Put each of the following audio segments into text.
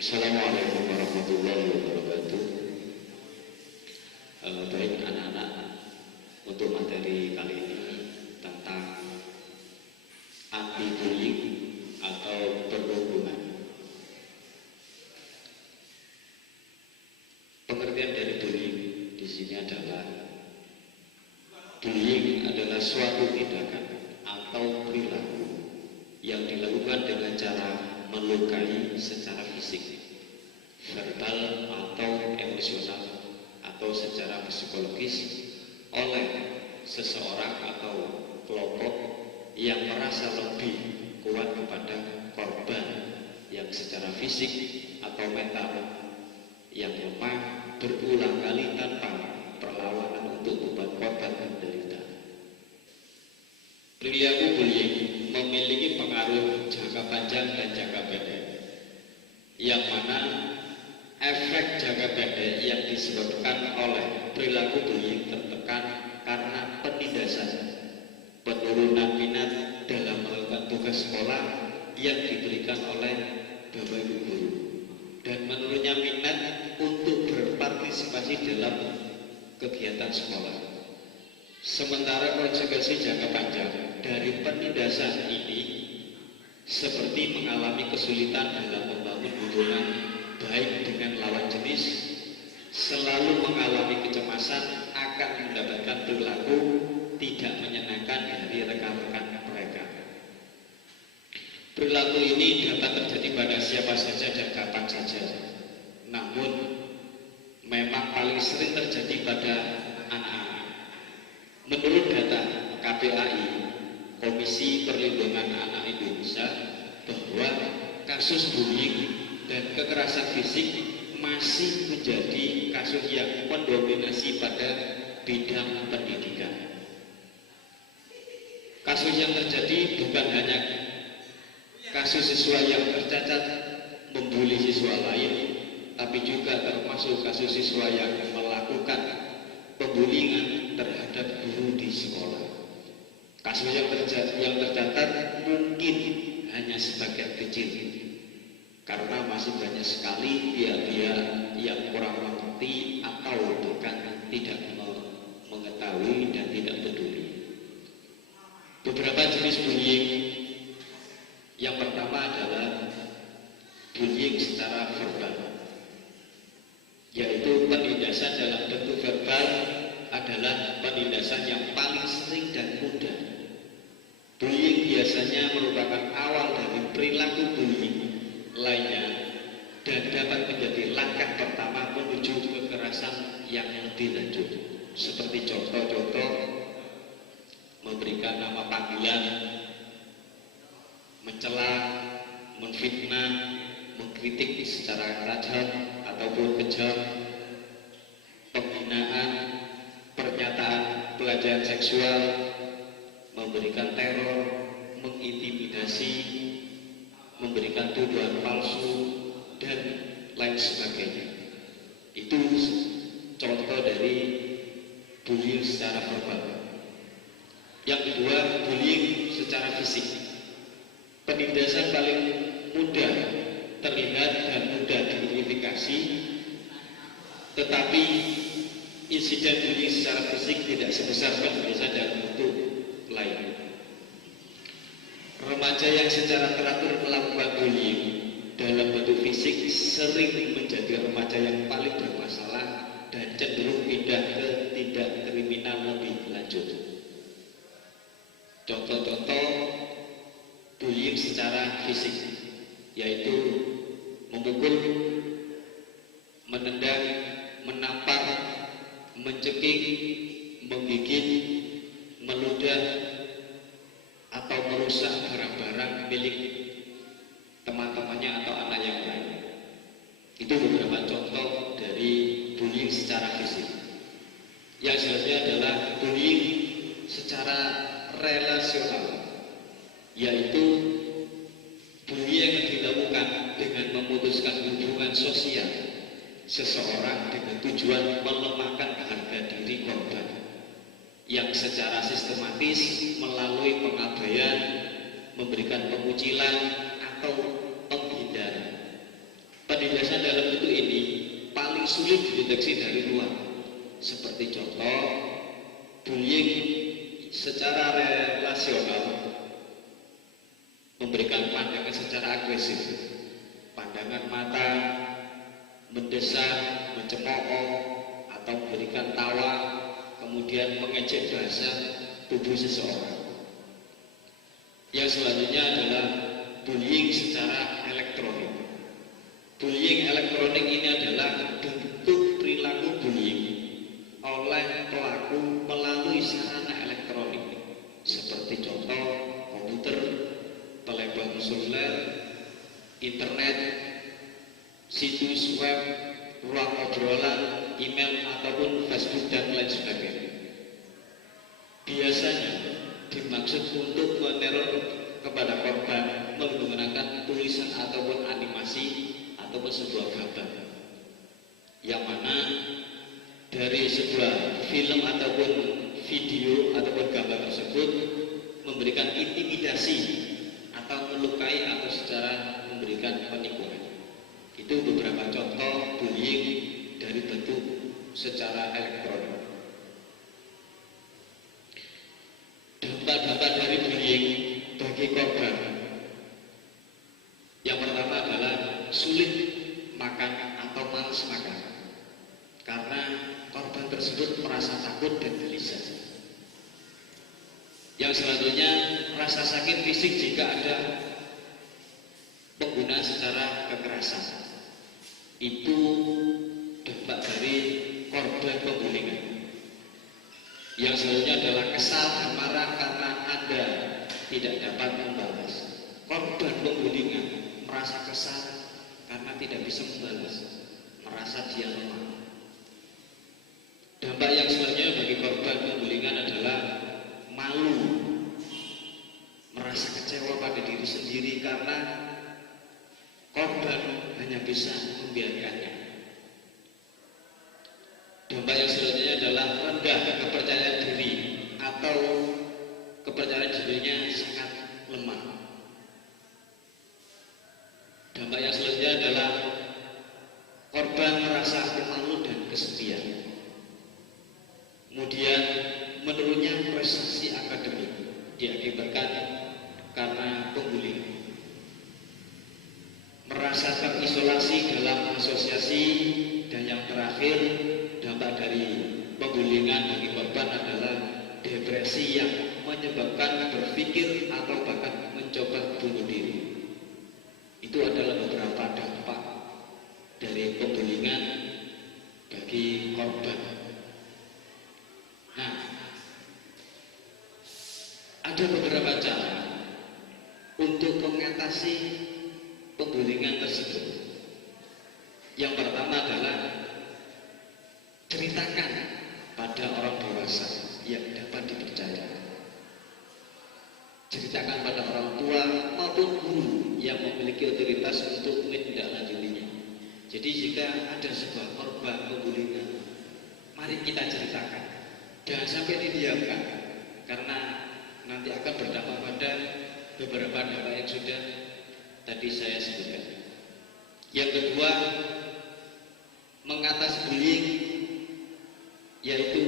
Assalamualaikum warahmatullahi wabarakatuh. Baik anak-anak, untuk materi kali ini tentang anti-bullying atau perhubungan. Pengertian dari bullying di sini adalah bullying adalah suatu tindakan atau perilaku yang dilakukan dengan cara melukai secara fisik, verbal atau emosional, atau secara psikologis oleh seseorang atau kelompok yang merasa lebih kuat kepada korban yang secara fisik atau mental yang lemah berulang kali tanpa perlawanan untuk membuat korban menderita. Perilaku bullying memiliki pengaruh jangka panjang dan jangka pendek, yang mana efek jangka pendek yang disebabkan oleh perilaku bullying tertekan karena penindasan, penurunan minat dalam melakukan tugas sekolah yang diberikan oleh bapak ibu guru, dan menurunnya minat untuk berpartisipasi dalam kegiatan sekolah. Sementara konsekuensi jangka panjang dari penindasan ini seperti mengalami kesulitan dalam membangun hubungan baik dengan lawan jenis, selalu mengalami kecemasan akan mendapatkan perilaku tidak menyenangkan dari rekan-rekan mereka. Perilaku ini dapat terjadi pada siapa saja dan kapan saja, namun memang paling sering terjadi pada anak-anak. Menurut data KPAI, Komisi Perlindungan Anak Indonesia, bahwa kasus bullying dan kekerasan fisik masih menjadi kasus yang mendominasi pada bidang pendidikan. Kasus yang terjadi bukan hanya kasus siswa yang tercacat membuli siswa lain, tapi juga termasuk kasus siswa yang melakukan pembulian terhadap guru di sekolah. Kasus yang tercatat mungkin hanya sebagian kecil, karena masih banyak sekali pihak-pihak yang kurang mengerti atau bahkan tidak mengetahui dan tidak peduli. Beberapa jenis bullying. Yang pertama adalah bullying secara verbal, yaitu penindasan dalam bentuk verbal adalah penindasan yang paling sering dan mudah. Bullying biasanya merupakan awal dari perilaku bullying lainnya dan dapat menjadi langkah pertama menuju kekerasan yang lebih lanjut, seperti contoh-contoh memberikan nama panggilan, mencela, menfitnah, mengkritik secara tajam ataupun kejam, penghinaan, pernyataan pelecehan seksual, memberikan teror, mengintimidasi, memberikan tuduhan palsu, dan lain sebagainya. Itu contoh dari bullying secara verbal. Yang kedua, bullying secara fisik. Penindasan paling mudah terlihat dan mudah diidentifikasi, tetapi insiden bullying secara fisik tidak sebesar penindasan dalam bentuk lain. Remaja yang secara teratur melakukan bullying dalam bentuk fisik sering menjadi remaja yang paling bermasalah dan cenderung pindah ke tindak kriminal lebih lanjut. Contoh-contoh bullying secara fisik yaitu memukul, menendang, menampar, mencekik, menggigit, meludah, atau merusak barang-barang milik teman-temannya atau anak yang lain. Itu beberapa contoh dari bullying secara fisik. Yang selanjutnya adalah bullying secara relasional, yaitu bullying yang dilakukan dengan memutuskan hubungan sosial seseorang dengan tujuan melemahkan harga diri korban, yang secara sistematis melalui pengabaian, memberikan pengucilan atau penghindaran. sulit dideteksi dari luar. Seperti contoh, bullying secara relasional memberikan pandangan secara agresif, pandangan mata, mendesak, mencemooh, atau memberikan tawa, kemudian mengejek bahasa tubuh seseorang. Yang selanjutnya adalah bullying secara elektronik. Bullying elektronik ini adalah bentuk perilaku bullying oleh pelaku melalui sarana elektronik, seperti contoh komputer, telepon seluler, internet, situs web, ruang obrolan, email, ataupun Facebook dan lain sebagainya. Biasanya dimaksud untuk meneror kepada korban menggunakan tulisan ataupun animasi ataupun sebuah gambar, yang mana dari sebuah film ataupun video ataupun gambar tersebut memberikan intimidasi atau melukai atau secara memberikan penipuan. Itu beberapa contoh bullying dari bentuk secara elektronik. Dampak-dampak dari bullying bagi korban, yang pertama adalah sulit makan atau malas makan karena korban tersebut merasa takut dan gelisah. Yang selanjutnya, rasa sakit fisik jika ada penggunaan secara kekerasan. Itu dampak dari korban pembulian. Yang selanjutnya adalah kesal dan marah karena Anda tidak dapat membalas. Korban pembulian merasa kesal karena tidak bisa membalas, merasa dia lemah. Dampak yang selanjutnya bagi korban pembulian adalah malu, merasa kecewa pada diri sendiri karena korban hanya bisa membiarkannya. Dampak yang selanjutnya adalah rendah kepercayaan diri atau kepercayaan dirinya sangat lemah. Dampak yang selanjutnya adalah korban merasa malu dan kesepian. Kemudian menurunnya prestasi akademik diakibatkan karena pembulian. Merasa terisolasi dalam asosiasi, dan yang terakhir dampak dari pembulian bagi korban adalah depresi yang menyebabkan berpikir atau bahkan mencoba bunuh diri. Itu adalah beberapa dampak dari pembulian bagi korban. Nah, ada beberapa cara untuk mengatasi pembulian tersebut. Yang pertama adalah ceritakan pada orang dewasa yang dapat dipercaya. Ceritakan pada orang tua maupun guru yang memiliki otoritas untuk menindaklanjutinya. Jadi jika ada sebuah korban pembulian, mari kita ceritakan. Jangan sampai didiamkan, karena nanti akan berdampak pada beberapa dampak yang sudah tadi saya sebutkan. Yang kedua, mengatasi bullying, yaitu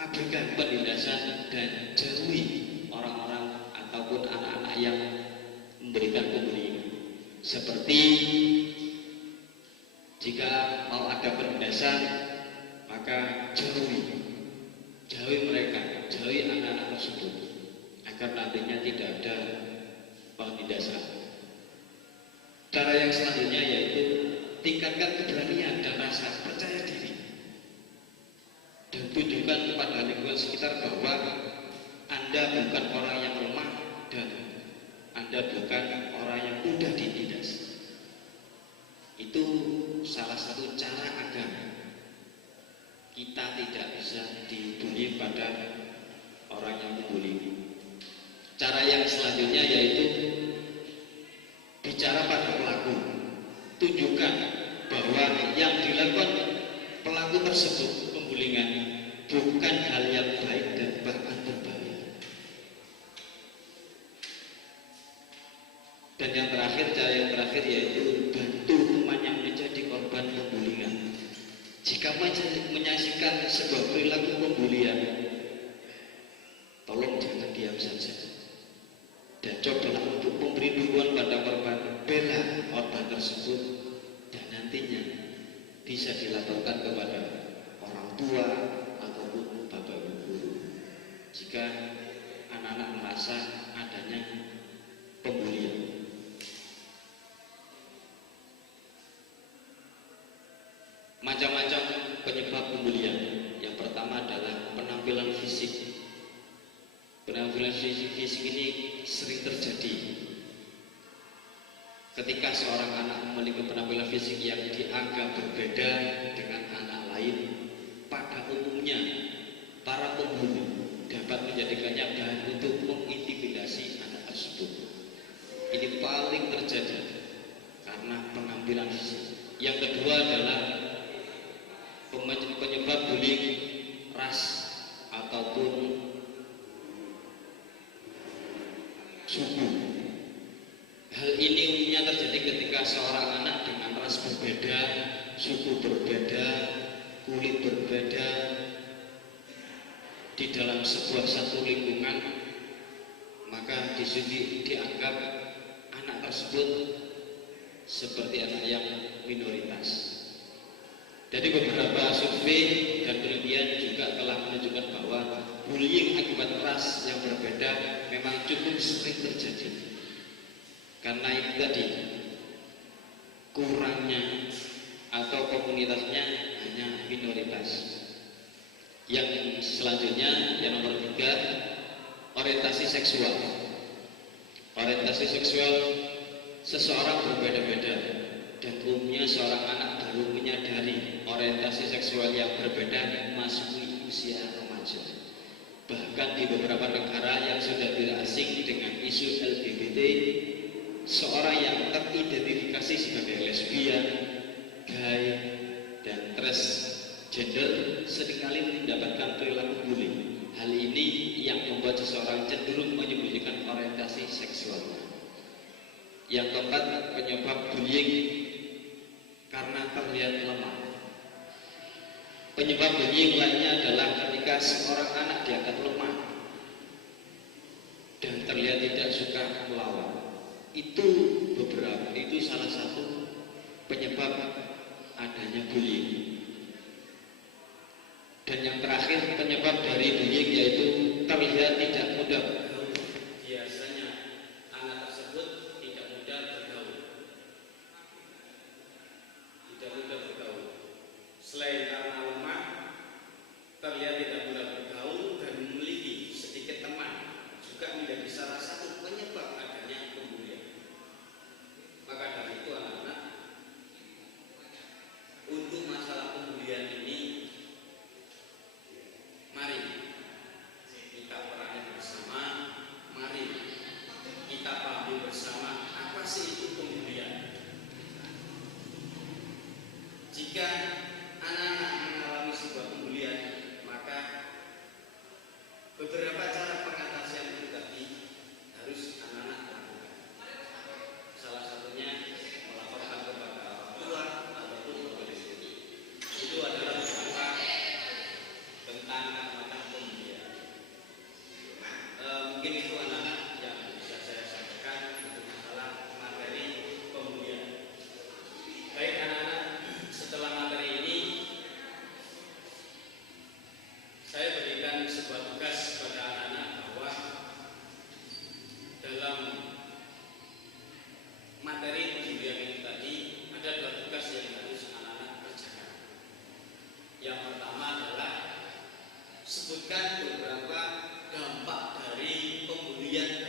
abaikan penindasan dan jauhi orang-orang ataupun anak-anak yang memberikan pembulian. Seperti jika mau ada penindasan, maka jauhi mereka, jauhi anak-anak tersebut, agar nantinya tidak ada penindasan. Cara yang selanjutnya yaitu tingkatkan keberanian dan rasa percaya diri, dan tunjukkan kepada lingkungan sekitar bahwa Anda bukan orang yang lemah dan Anda bukan orang yang mudah ditindas. Itu salah satu cara agar kita tidak bisa dibully pada orang yang membuli. Cara yang selanjutnya yaitu bicara pada pelaku. Tunjukkan bahwa yang dilakukan pelaku tersebut pembulian bukan hal yang baik dan bahkan berbahaya. Dan yang terakhir, cara yang terakhir yaitu bantu teman yang menjadi korban pembulian. Jika menyaksikan sebuah perilaku pembulian, tolong jangan diam saja dan cobalah untuk memberi dukungan pada korban, bela korban tersebut, dan nantinya bisa dilaporkan kepada orang tua ataupun bapak ibu guru jika anak-anak merasa adanya pembulian. Macam-macam penyebab pembulian. Yang pertama adalah penampilan fisik. Penampilan fisik ini sering terjadi ketika seorang anak memiliki penampilan fisik yang dianggap berbeda dengan anak lain. Pada umumnya para pembuli dapat menjadikannya bahan untuk mengintimidasi anak tersebut. Ini paling terjadi karena penampilan fisik. Yang kedua adalah penyebab bullying ras ataupun suku. Hal ini umumnya terjadi ketika seorang anak dengan ras berbeda, suku berbeda, kulit berbeda di dalam sebuah satu lingkungan, maka di sini dianggap anak tersebut seperti anak yang minoritas. Jadi beberapa survei dan penelitian juga telah menunjukkan bahwa bullying akibat ras yang berbeda memang cukup sering terjadi. Karena itu tadi, kurangnya atau komunitasnya hanya minoritas. Yang selanjutnya, yang nomor 3, orientasi seksual. Orientasi seksual seseorang berbeda-beda. Dan umumnya seorang anak baru menyadari orientasi seksual yang berbeda memasuki usia remaja. Bahkan di beberapa negara yang sudah tidak asing dengan isu LGBT, seorang yang teridentifikasi sebagai lesbian, gay, dan transgender seringkali mendapatkan perilaku bullying. Hal ini yang membuat seseorang cenderung menyembunyikan orientasi seksualnya. Yang keempat, penyebab bullying karena terlihat lemah. Penyebab bullying lainnya adalah ketika seorang anak dianggap lemah dan terlihat tidak suka melawan. Itu salah satu penyebab adanya bullying. Dan yang terakhir, penyebab dari bullying yaitu terlihat tidak mudah bergaul. Biasanya anak tersebut tidak mudah bergaul. Selain karena lemah, terlihat tidak mudah bergaul dan memiliki sedikit teman, juga menjadi salah satu penyebab adanya pembulian. Maka dari itu anak-anak, untuk masalah pembulian ini, mari kita perangi bersama, mari kita pahami bersama apa sih itu pembulian. Jika anak-anak mengalami sebuah pembulian, maka beberapa cara pengatasan itu tadi harus anak-anak lakukan. Salah satunya melaporkan kepada orang tua ataupun kepada guru. Itu adalah beberapa tentang macam pembulian. Mungkin itu anak-anak yang bisa saya sampaikan untuk masalah materi pembulian. Baik anak-anak, setelah materi ini saya berikan sebuah tugas kepada anak-anak bahwa dalam materi pembulian ini tadi ada 2 tugas yang harus anak-anak kerjakan. Yang pertama adalah sebutkan beberapa dampak dari pembulian